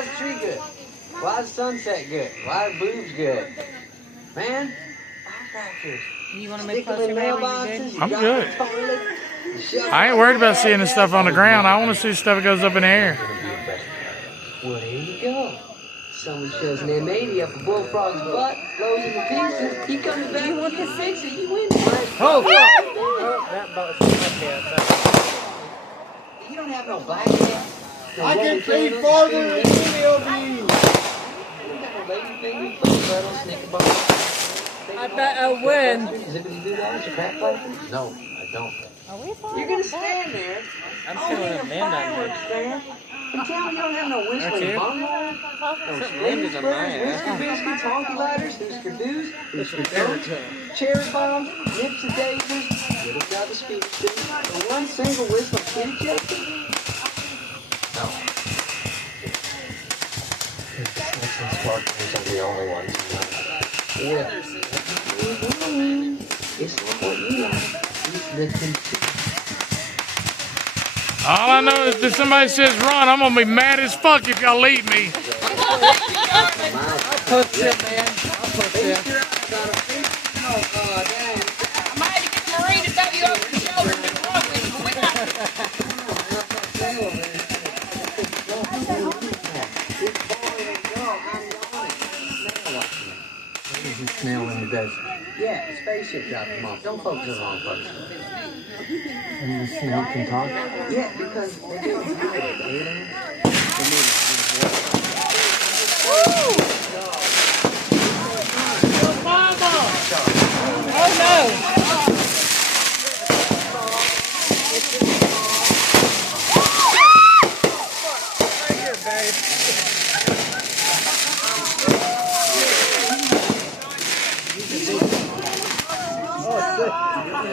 Why is the tree good? Why is the sunset good? Why are boobs good? Man, firecrackers. You want to move closer, man? I'm good. I ain't worried about seeing the stuff on the ground. I want to see stuff that goes up in the air. Well, there you go. Someone shows an M80 up a bullfrog's butt, blows him to pieces. He comes back. You want to fix it? You win. Oh, that boat's You don't have no black hat. No I can see farther than any of you. I bet I win. Zippity do that? Is your crack piping? No, I don't. You're gonna stand there. I'm feeling a man down there. And tell me you don't have no whistling bunghole? No splendid splitters, whisker biscuits, honky lighters, Husker doos, Husker donuts, cherry bombs, nips and daisies. Get us out the speakers, too. And one single whistle kitty chaser? No. The sparklers are the only ones who know. It's not what you like. It's the consumer. All I know is if somebody says run, I'm going to be mad as fuck if y'all leave me. I'll push you, man. I'll push you. I might have to get the Marine to throw you over the shoulder and run with you. There's a snail in the desert. Yeah, the spaceship dropped him off. Don't focus on the wrong person. And the snail can talk? Yeah, because they don't have it, alien. Oh no!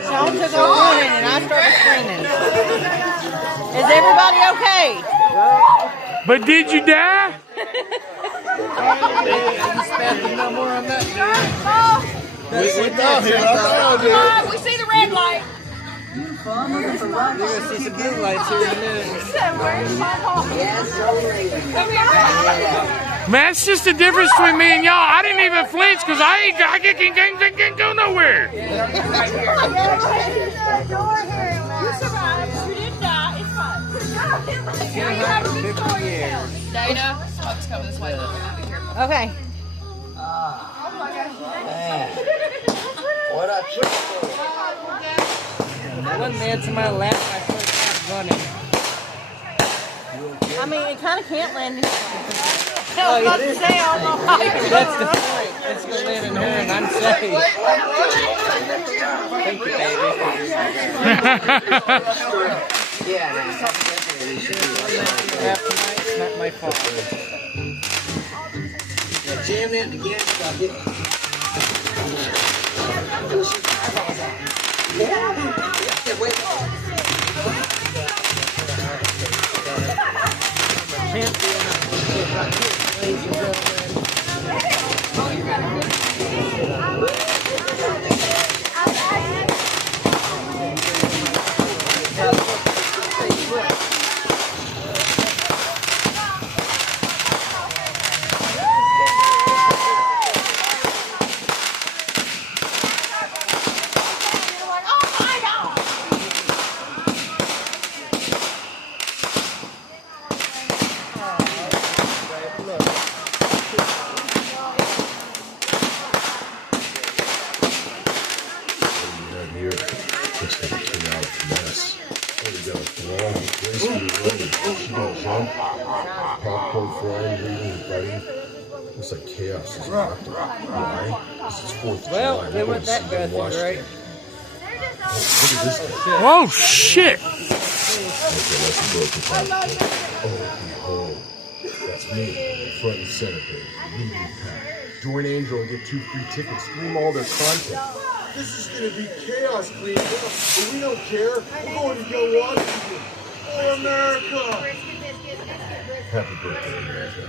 Sean took off running and I started screaming. Is everybody okay? But did you die? We see the red light. You're going to see some blue lights here in a minute. Man, that's just the difference between me and y'all. I didn't even flinch because I can't go nowhere. You survived. You didn't die. It's fine. Here you have a good story to tell. Dana, smoke's coming this way. Be careful. Okay. What a trick. I wasn't mad to my lap. I first started running. I mean, it kind of can't land. I was about to say, I don't know how you can That's the point. It's going to land in her and I'm safe. Thank you, baby. Yeah, It's not my fault. jam that together. I'll get it. Yeah, wait. Can't be enough. Ladies and gentlemen. Popcorn frying, reading, writing. Looks like chaos is erupting. Why? This is 4th of July. Well, they weren't that good, right? Look at this guy. Oh, shit. Okay, that's a broken pipe. Oh, behold. That's me, front and center, baby. Leading pack. Join Angel and get 2 free tickets. Stream all their content. This is gonna be chaos, Cleveland. But we don't care. We're going to go Washington. Oh, America! Happy birthday, America.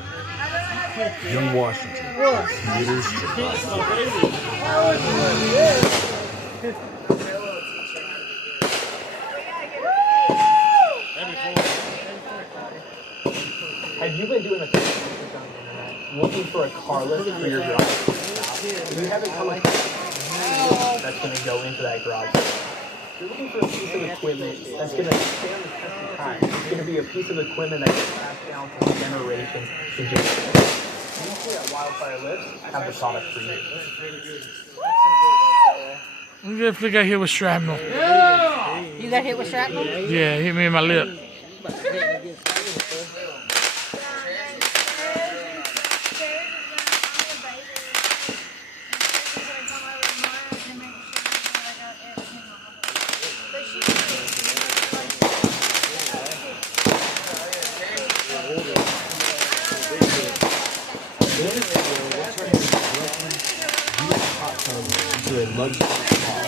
Young Washington. Theaters Have you've been doing a couple of things on the internet, looking for a car list for your garage. You haven't come across that's going to go into that garage. You're looking for a piece of equipment that's going to stand the test of time. It's going to be a piece of equipment that gets passed down from generation to generation. You see that Wildfire Lifts have the product for you. You definitely got hit with shrapnel. You got hit with shrapnel? Yeah, it hit me in my lip. Into a luxury car.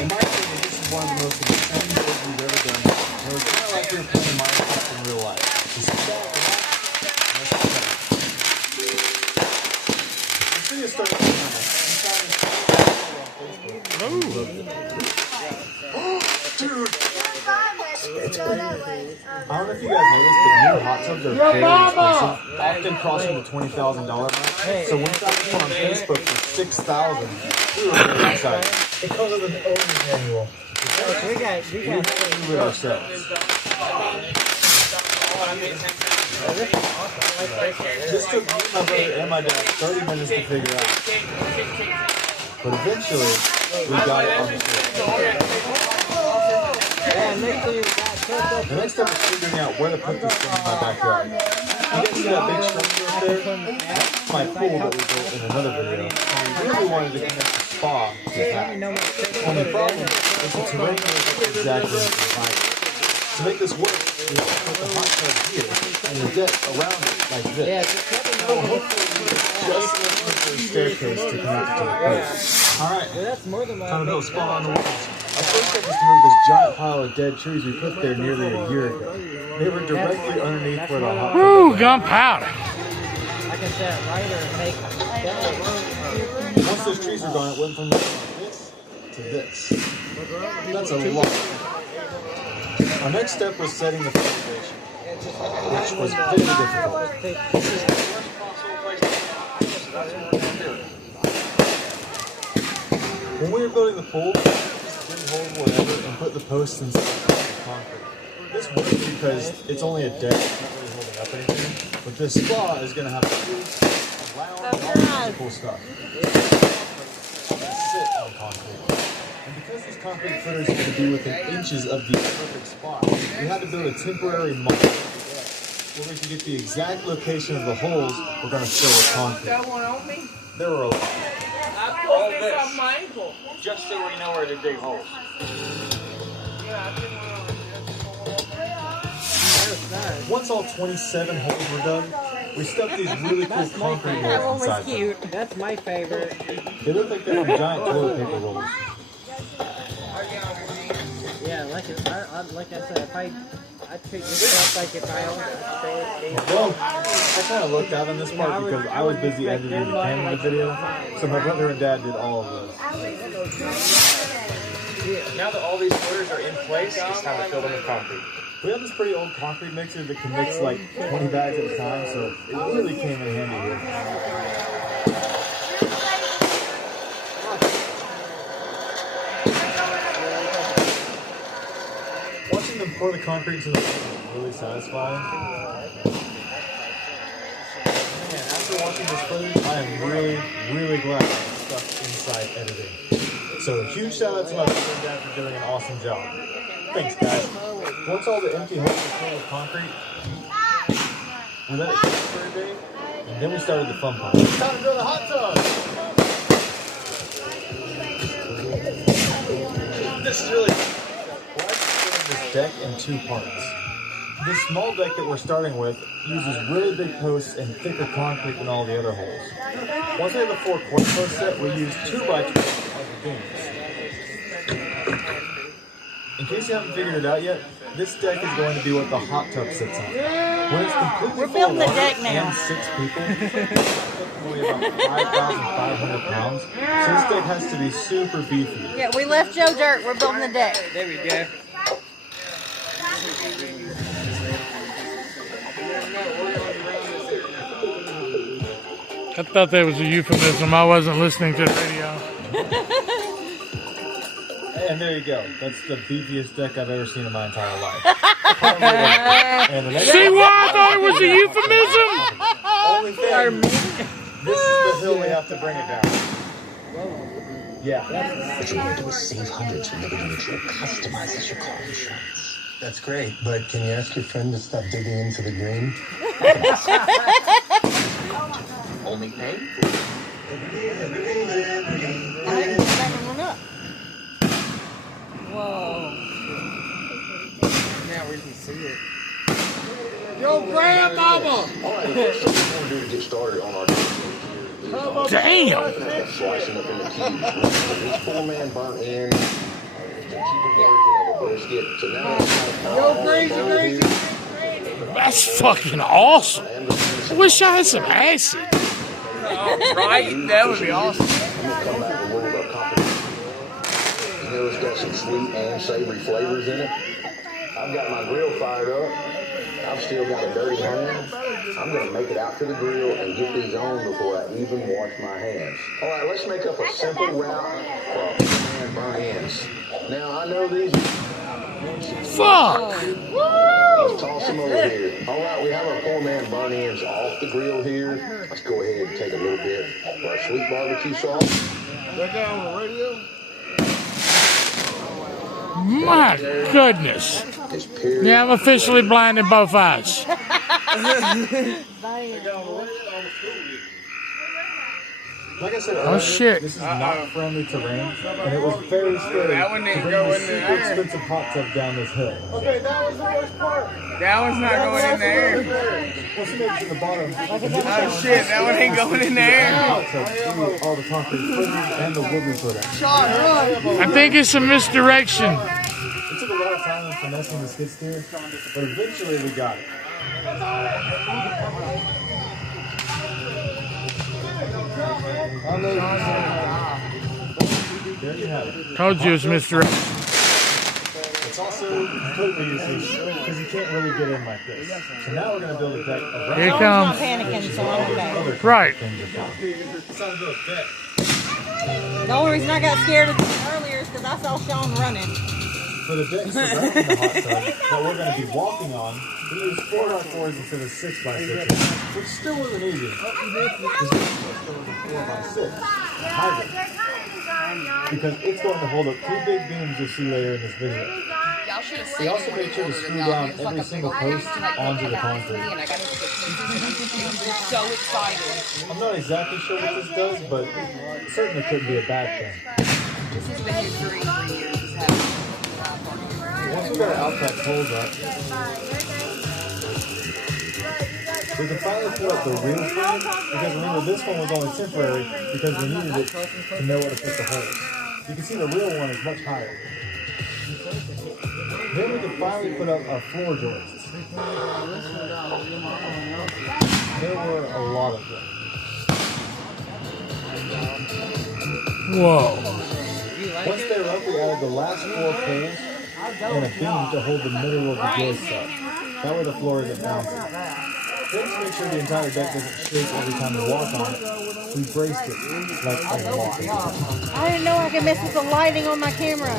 In my opinion, this is one of the most insane things we've ever done. And it was kind of like we were playing Minecraft in real life. Just sit back, relax. Dude! I don't know if you guys know this, but new hot tubs are very expensive, often crossing the $20,000 mark. So we found this one on Facebook for $6,000. We were really excited. It comes with an owner's manual. We have to do it ourselves. This took me, my brother, and my dad 30 minutes to figure out. But eventually, we got it on the floor. The next step is figuring out where to put this thing in my backyard. You guys see that big structure up there? That's my pool that we built in another video. We really wanted to connect the spa to that. Only problem is the terrain isn't exactly designed. To make this work, we have to put the hot tub here and the deck around it like this. So hopefully we just enough of the staircase to connect it to the post. Alright, time to build a spa on the walls. Our first step is to move this giant pile of dead trees we put there nearly a year ago. They were directly underneath where the hot tub Woo, gunpowder. I can set lighter and make. Once those trees were gone, it went from this to this. That's a lot. Our next step was setting the foundation, which was very difficult. When we were building the pool, hold whatever and put the posts inside the concrete. This works because it's only a deck, it's not really holding up anything. But this spa is going to have to round and all kinds of cool stuff. It's going to sit on concrete. And because these concrete footers are going to be within inches of the perfect spot, we had to build a temporary model where we can get the exact location of the holes we're going to fill with concrete. Got one on me? There were a lot. I pulled this off my ankle. Just so we know where to dig holes. Once all 27 holes were done, we stuck these really cool concrete rolls inside them. That's my favorite. They look like they're on giant toilet paper rolls. Yeah, like I said, if I treat this stuff like if I owned it. Well, I kind of looked out on this part because I was busy editing the Canada video, so my brother and dad did all of this. Now that all these footers are in place, it's time to fill them with concrete. We have this pretty old concrete mixer that can mix like 20 bags at a time, so it really came in handy here. Watching them pour the concrete into the pool is really satisfying. Man, after watching this footage, I am really glad I'm stuck inside editing. So huge shout out to my brother and dad for doing an awesome job. Thanks, guys. Once all the empty holes were filled with concrete, we let it sit for a day, and then we started the fun part. It's time to build a hot tub! This is really cool. We're actually building this deck in two parts. This small deck that we're starting with uses really big posts and thicker concrete than all the other holes. Once we have the 4 quart post set, we use 2x12 as the beams. In case you haven't figured it out yet, this deck is going to be what the hot tub sits on. When it's completely We're full building the of water deck now. and 6 people, it's only about 5,500 pounds. So this deck has to be super beefy. Yeah, we left Joe dirt. We're building the deck. There we go. I thought that was a euphemism. I wasn't listening to the radio. And there you go. That's the beefiest deck I've ever seen in my entire life. And the next See why I thought it was a euphemism? only thing, this is the hill we have to bring it down. Yeah. What you want to do is save hundreds when Liberty Mutual customizes your car insurance. That's great, but can you ask your friend to stop digging into the green? Only pay? Whoa. Now we can see it. All right, the first thing we're going to do to get started on our Damn. slicing up into cubes. This poor man burnt in the cubic version of a brisket. So now That's fucking awesome. I wish I had some acid. Right? That would be awesome. I'm going to come back with a little bit of competition. You know, it's got some sweet and savory flavors in it. I've got my grill fired up. I've still got a dirty hand. I'm going to make it out to the grill and get these on before I even wash my hands. All right, let's make up a simple route for and burnt ends. Now, I know these. Fuck. Let's toss them over here. All right, we have our poor man burnt ends off the grill here. Let's go ahead and take a little bit of our sweet barbecue sauce. My goodness. This period. Yeah, I'm officially blind in both eyes. Like I said, Oh shit. this is not friendly terrain, and it was very scary That one to didn't bring go this in the super air. expensive hot tub down this hill. That one's not going in the air. What's the next in the bottom? Oh shit, that one ain't going in the air. Hot tub through all the concrete footings and the wood we put in. I think it's a misdirection. It took a lot of time and finessing the skid steer, but eventually we got it. There you have it. Told you it's misdirection. It's also completely useless because you can't really get in like this. So now we're going to build a deck around Here I'm comes. not panicking, so I'm okay. other Right. things are fine. It's not a good deck. The only reason I got scared of this earlier is because I saw Sean running. For the deck surrounding the hot tub that we're going to be walking on, we used 4x4s instead of 6x6s, which still wasn't easy. This was 4x6, hybrid, because it's going to hold up two big beams you'll see later in this video. We also made sure to screw down every single post onto the concrete. So excited. I'm not exactly sure what this does, but it certainly couldn't be a bad thing. This has been here 3 years. Once we got our outside poles up, we can finally put up the real frame, because remember this one was only temporary because we needed it to know where to put the holes. You can see the real one is much higher. Then we can finally put up our floor joists. There were a lot of them. Whoa. Once they were up, we added the last 4 poles and a beam to hold the middle of the joist up. That way the floor isn't bouncing. Then to make sure the entire deck doesn't shake every time we walk on it, we braced it like a walk. I didn't know I could mess with the lighting on my camera.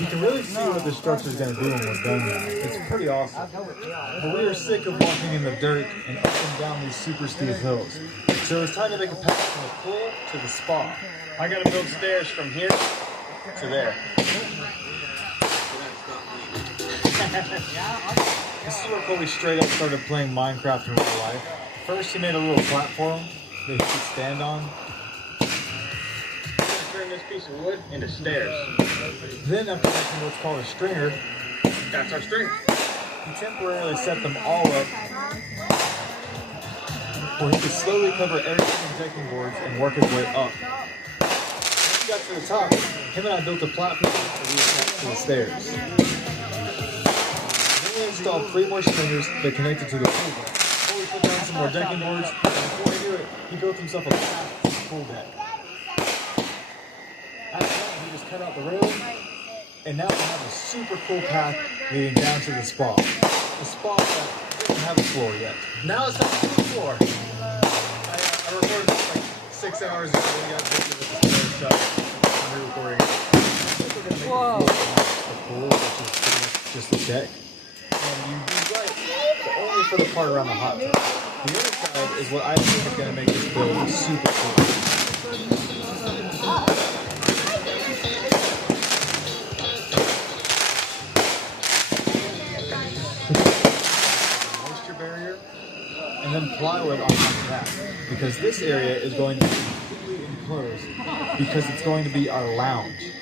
You can really see what this structure is going to do when we're done now. It's pretty awesome. But we are sick of walking in the dirt and up and down these super steep hills. So it's time to make a path from the pool to the spa. I got to build stairs from here to there. This is where Colby straight up started playing Minecraft in real life. First, he made a little platform that he could stand on. Turn this piece of wood into stairs. Then, after making what's called a stringer, that's our string. He temporarily set them all up where he could slowly cover every single decking boards and work his way up. Once he got to the top, him and I built a platform that we attached to the stairs. Then we installed 3 more stringers that connected to the pool deck. Before we put down some more decking boards, and before he knew it, he built himself a path to the pool deck. After that, he just cut out the railing, and now we have a super cool path leading down to the spa. a spot that didn't have a floor yet. Now it's time to put a floor. I recorded this like 6 hours ago. We got busy with the floor stuff. I'm re-recording. I think we're gonna make the pool, which is pretty much just a deck. And you do right, but only for the part around the hot tub. The other side is what I think is gonna make this build super cool. Barrier and then plywood on top of that, because this area is going to be completely enclosed because it's going to be our lounge.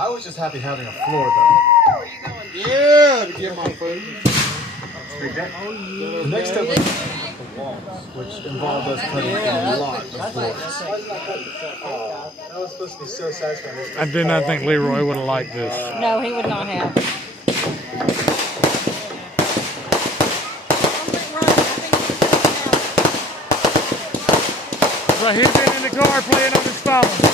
I was just happy having a floor though. Yeah, to get my food. The next step was the walls, which involved us putting in a lot of floors. That was supposed to be so satisfying. I do not think Leroy would have liked this. No, he would not have. So he's been in the car playing on his phone.